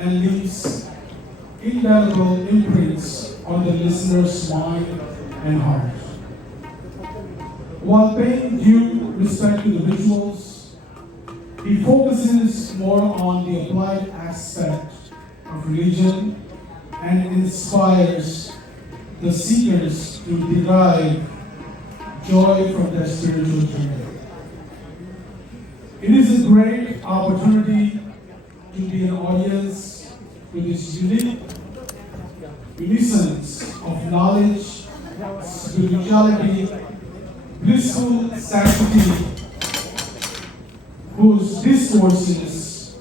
and leaves indelible imprints on the listener's mind and heart. While paying due respect to the visuals, he focuses more on the applied aspect of religion and inspires the seekers to derive joy from their spiritual journey. It is a great opportunity to be an audience with this unique unisons of knowledge, spirituality, blissful sanctity, whose discourses,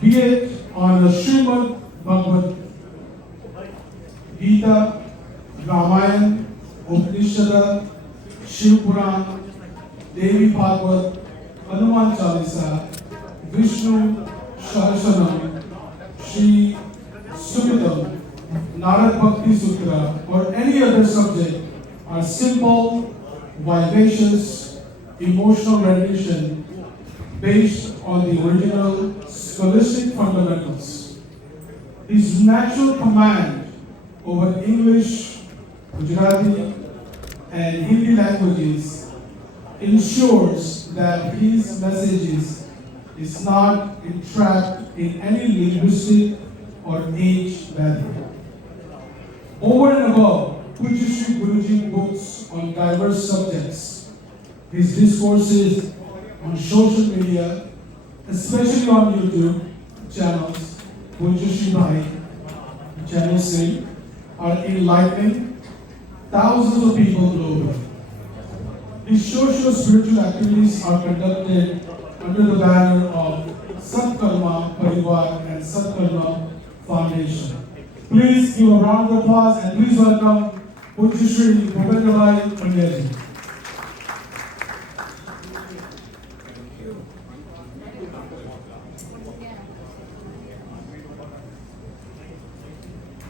be it on the Srimad Bhagavad Gita, Ramayana, Upanishad, Shiv Puran, Devi Bhagavad, Hanuman Chalisa, Vishnu Sahasranam, Shri Sukhitam, Narad Bhakti Sutra, or any other subject are simple, vivacious, emotional rendition based on the original scholastic fundamentals. His natural command over English, Gujarati, and Hindi languages ensures that his messages is not entrapped in any linguistic or age barrier. Over and above Pujya Shri Guruji books on diverse subjects, his discourses on social media, especially on YouTube channels, Pujya Shri Bhai, Channel 3, are enlightening thousands of people globally. His social spiritual activities are conducted under the banner of Satkarma Parivar and Satkarma Foundation. Please give a round of applause and please welcome Pujya Shri Bhupendra Bhai Pandya ji.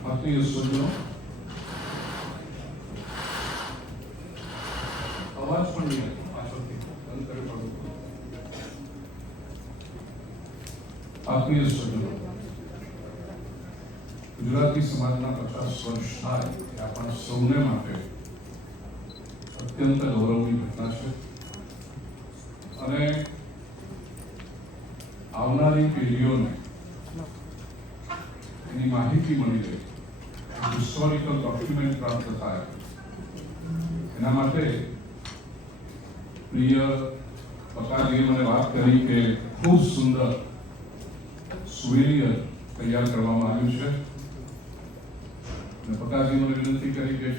આત્મીય સજ્જનો, અવાજ પણ નહીં પાછળથી બંધ કરી પડું. આત્મીય સજ્જનો, ગુજરાતી સમાજના 50 વર્ષ થાય એ આપણા સૌને માટે અત્યંત ગૌરવની ઘટના છે અને આવનારી પેઢીઓને એની માહિતી મળી રહે, હિસ્ટોરિકલ ડોક્યુમેન્ટ પ્રાપ્ત થાય એના માટે પ્રિય પકાજીએ મને વાત કરી કે ખૂબ સુંદર સુવેનિયર તૈયાર કરવામાં આવ્યું છે અને પકાજી મને વિનંતી કરી કે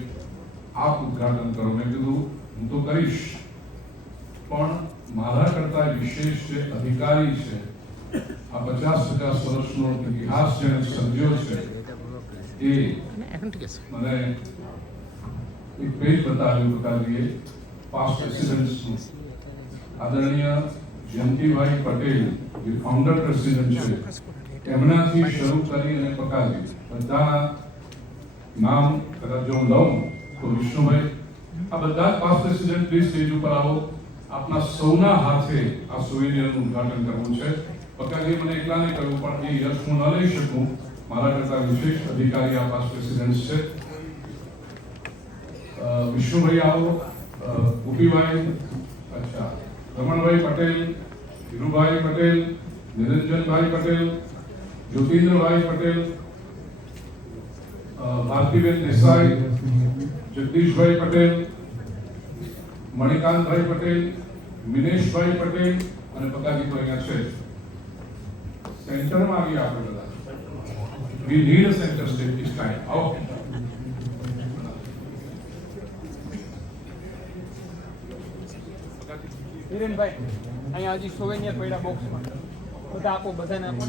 આપ ઉદ્ઘાટન કરો. મેં કીધું હું તો કરીશ, પણ મારા કરતા વિશેષ જે અધિકારી છે, આ 50 વર્ષનો ઇતિહાસ જેને સર્જ્યો છે, એ મને એક પેજ બતાવ્યું પકાજીએ પાસ્ટ પ્રેસિડેન્ટ્સનું. આદરણીય જયંતિભાઈ પટેલ જે ફાઉન્ડર પ્રેસિડેન્ટ છે, એમનાથી શરૂ કરી અને પકાજી બધાના નામ કદાચ જો હું લઉં તો વિષ્ણુભાઈ, આ બધા પાસ્ટ પ્રેસિડેન્ટ પ્લીઝ સ્ટેજ ઉપર આવો. આપના સૌના હાથે આ સુવેનિયરનું ઉદ્ઘાટન કરવું છે. પકાજીએ મને એકલાને કહ્યું, પણ એ યશ હું ન લઈ શકું, મારા કરતા વિશેષ અધિકારી આ પાસ્ટ પ્રેસિડેન્ટ છે. વિષ્ણુભાઈ આવો, ગોપીભાઈ, અચ્છા, રમણભાઈ પટેલ, ધીરુભાઈ પટેલ, નિરંજનભાઈ પટેલ, જ્યોતિન્દ્રભાઈ પટેલ, ભારતીબેન દેસાઈ, જગદીશભાઈ પટેલ, મણિકાંતભાઈ પટેલ, મિનેશભાઈ પટેલ અને પકાજી તો અહીંયા છે. સેન્ટરમાં આવી આપણે બધા. We need a center stage this time. Okay. હિરેનભાઈ, અહીંયા હજી સોવેનિયર પડ્યા બોક્સમાં બધા આપો, બધાને આપો.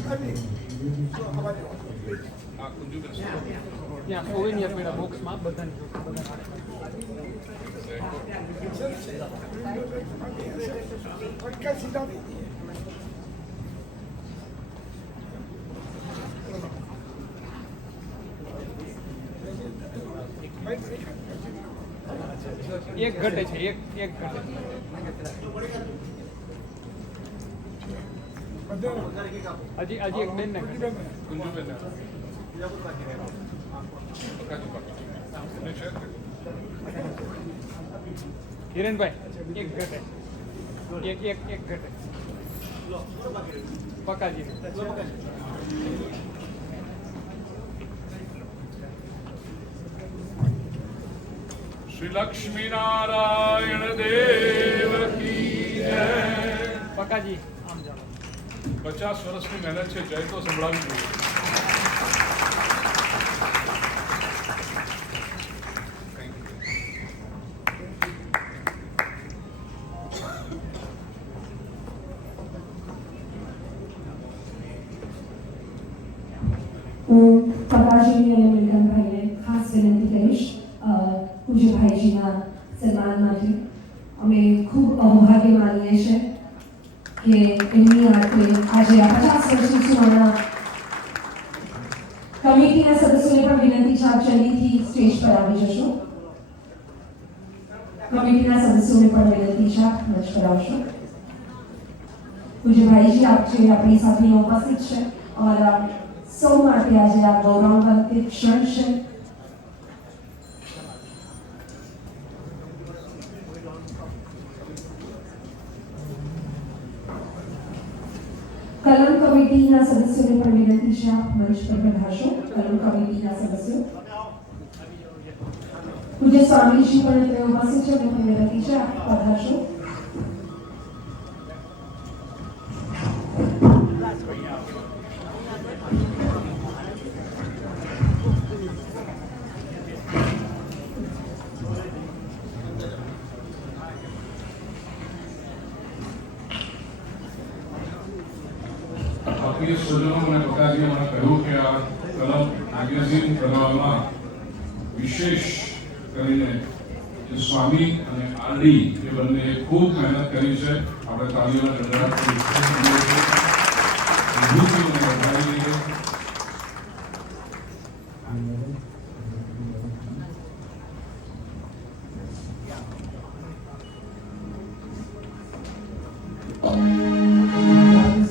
ત્યાં સોવેનિયર પડ્યા બોક્સમાં બધાને એક ઘટે છે, એક ઘટે. હજી એક બેન ને કુંજુબેન હિરેનભાઈ એક ઘટે એક ઘટે પકાજી શ્રી લક્ષ્મી નારાયણ દેવ કી જય. પકાજી આમ જાઓ 50 વર્ષની મહેનત છે, જય તો સંભળાવી જોઈએ. હું પ્રકાશજી અને મિલકતભાઈને ખાસ વિનંતી કરીશ પૂજ્ય ભાઈજીના સન્માન માટે. અમે ખૂબ અભાગ્ય માનીએ છીએ કે એમની હાથે આજે આ 50 વર્ષની સુવર્ણ કમિટીના સદસ્યોને પણ વિનંતી છે આપ જલ્દીથી સ્ટેજ પર આવી જશો. કમિટીના સદસ્યોને પણ વિનંતી છે આપ મંચ પર આવશો. પૂજ્ય ભાઈજી આપ જે આપણી સાથે ઉપસ્થિત છે, અમારા સૌ માટે આજે આ ગૌરવાન્વિત ક્ષણ છે. કલમ કમિટીના સદસ્યોને પણ વિનંતી છે આપ મંચ પર પધારશો. કલમ કમિટીના સદસ્યો પૂજ્ય સ્વામીજી પણ અત્રે ઉપસ્થિત છે, એમને વિનંતી છે આપ પધારશો. બાકી સ્વજનો મને પકાજીએ મને કહ્યું કે આ કલમ મેગેઝિન બનાવવામાં વિશેષ કરીને જે સ્વામી અને આરડી એ બંને ખૂબ મહેનત કરી છે. આપણે તાળીઓના ગણગણાટથી વિભૂતિઓને વધારી લઈએ.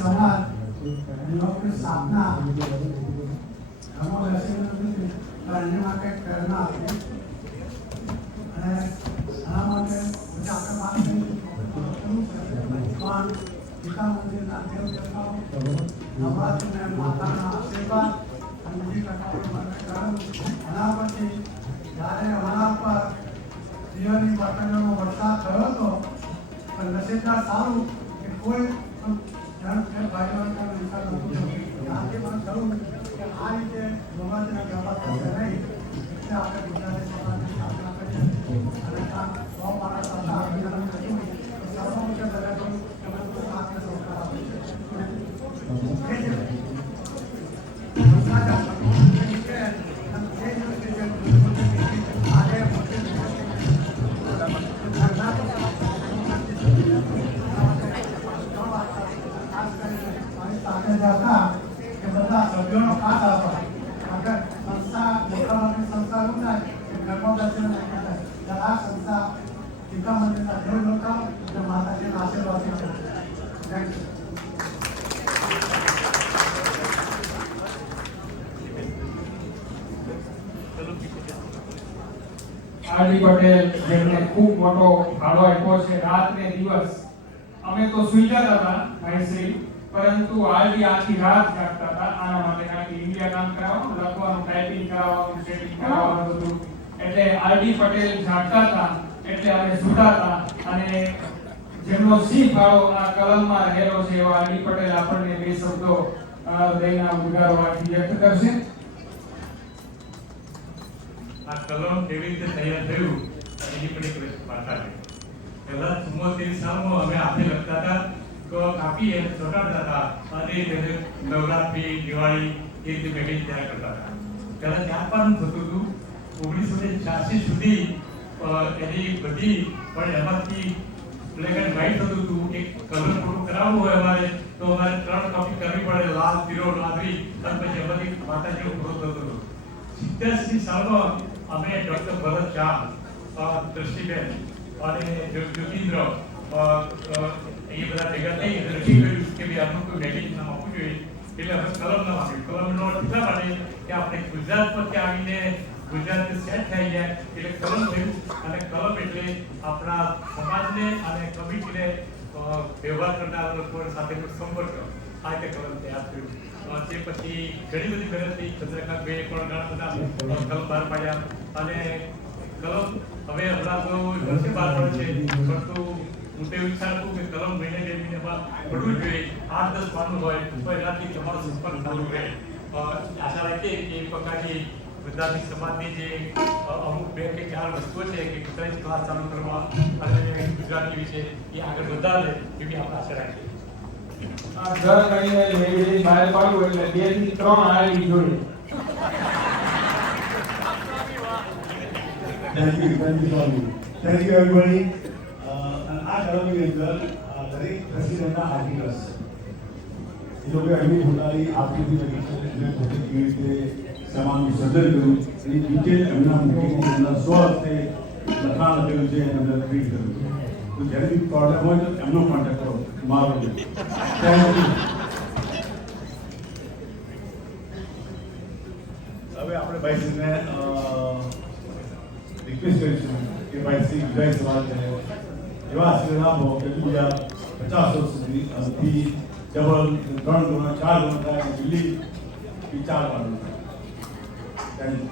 સમાજ लोग स्थापना हम ऐसे करने માટે પ્રેરણા આપી અને આના માટે પછી આપણે વાત કરી પણ ગીતા મંદિરના દેવ દેવતાઓ નવરાત્રિને માતાના આશીર્વાદ અને બીજી કથાઓ મને કહ્યું. એના પછી જ્યારે અમારા પર દિવાળી પતંગનો વરસાદ થયો હતો, પણ નસીબદાર સારું કે કોઈ ભાઈઓ આજે પણ થયું કે આ રીતે સમાજના વ્યવહાર થશે નહીં. એટલે આપણે ગુજરાતી સમાજની સ્થાપના કરી અને કામ 100 માણસ હતા અભિયાન કર્યું. સર્વોચ્ચ દરેકનું આત્મ સંસ્કાર આપે છે. બધા સભ્યોનો ખાસ આભાર. અગર સંસ્થા મોટાભાગની સંસ્થા એવું થાય કે ઘરમાં બેસીને નહીં થાય, ત્યારે આ સંસ્થા ગીતા મંદિરના દેવ દેવતાઓ અને માતાજીના આશીર્વાદથી છે. Thank you. આરડી પટેલ જેમને ખૂબ મોટો ફાળો આપ્યો છે. રાત ને દિવસ અમે તો સુઈ જતા હતા ભાઈશ્રી, પરંતુ આરડી આખી રાત જાગતા હતા. આના માટે આખી ઇન્ડિયા કામ કરાવવાનું, લખવાનું, ટાઈપિંગ કરાવવાનું, સેટિંગ કરાવવાનું બધું. એટલે આરડી પટેલ જાગતા હતા એટલે અમે સુતા હતા. અને જેમનો સિંહ ફાળો આ કલમમાં રહેલો છે એવા આરડી પટેલ આપણને બે શબ્દો દઈના ઉગારવાથી વ્યક્ત કરશે. આ કલમ કેવી રીતે તૈયાર થયું એની પણ એક વાર્તા છે. પહેલા 74 સાલમાં અમે હાથે લખતા હતા તો કાપી અને ચોંટાડતા હતા અને તેને નવરાત્રી, દિવાળી એ રીતે મેગેઝિન તૈયાર કરતા હતા. પહેલા ત્યાં પણ થતું હતું. 1986 સુધી એની બધી પણ એમાંથી બ્લેક એન્ડ વ્હાઈટ થતું હતું. એક કલર ફોટો કરાવવો હોય અમારે તો અમારે 3 કોપી કરવી પડે, લાલ, પીળો, નાદરી, અને પછી એમાંથી માતાજીનો ફોટો થતો હતો. 87 સાલમાં અમે ડોક્ટર ભરત શાહ, દ્રષ્ટિબેન અને જ્યોતિન્દ્ર એ બધા ભેગા થઈ અને નક્કી કર્યું કે ભાઈ આનું કોઈ મેગેઝિન નામ આપવું જોઈએ. એટલે અમે કલમ નામ આપ્યું. કલમનો અર્થ એટલા માટે કે આપણે ગુજરાત પરથી આવીને ગુજરાત સેટ થઈ જાય એટલે કલમ થયું. અને કલમ એટલે આપણા સમાજને અને કમિટીને વ્યવહાર કરનાર લોકો સાથેનો સંપર્ક. આ રીતે કલમ તૈયાર થયું. તે પછી ઘણી બધી મહેનત થઈ. ચંદ્રકાંતભાઈએ પણ ઘણા બધા કલમ બહાર પાડ્યા અને કલમ હવે હમણાં તો વર્ષે બહાર પડે છે, પરંતુ હું તો એવું વિચારતું કે કલમ મહિને 2 મહિનામાં પડવું જોઈએ. 8-10 પાનું હોય તો એનાથી તમારો સંપર્ક ચાલુ રહે. આશા રાખીએ કે એ પ્રકારની ગુજરાતી સમાજની જે અમુક 2 કે 4 વસ્તુઓ છે કે ગુજરાતી ક્લાસ ચાલુ કરવા અને ગુજરાતી વિશે એ આગળ વધારે એવી આપણે આશા રાખીએ. દર મહિને મેગેઝિન બહાર પાડવું એટલે 2 થી 3 આવી જોઈએ. Thank you, Swami. Thank you, everybody. And આ કલમની અંદર દરેક પ્રેસિડેન્ટના આર્ટિકલ્સ એ લોકોએ એમની પોતાની આપણી જે પોતે કેવી રીતે સમાજનું સર્જન કર્યું એની ડિટેલ એમના મૂકીની અંદર 100 હસ્તે લખાણ લખેલું છે એની અંદર પ્રિન્ટ કર્યું. તો જ્યારે બી પ્રોબ્લેમ હોય તો એમનો કોન્ટેક્ટ કરો, મારો નહીં. Thank you. હવે આપણે ભાઈશ્રીને રિક્વેસ્ટ કરીશું કે ભાઈશ્રી ગુજરાતી સમાજને એવા આશીર્વાદ આપો કે બીજા 50 વર્ષ સુધી થી ડબલ 3 ગણા 4 ગણા થાય દિલ્હી વિચારવાનું. Thank you.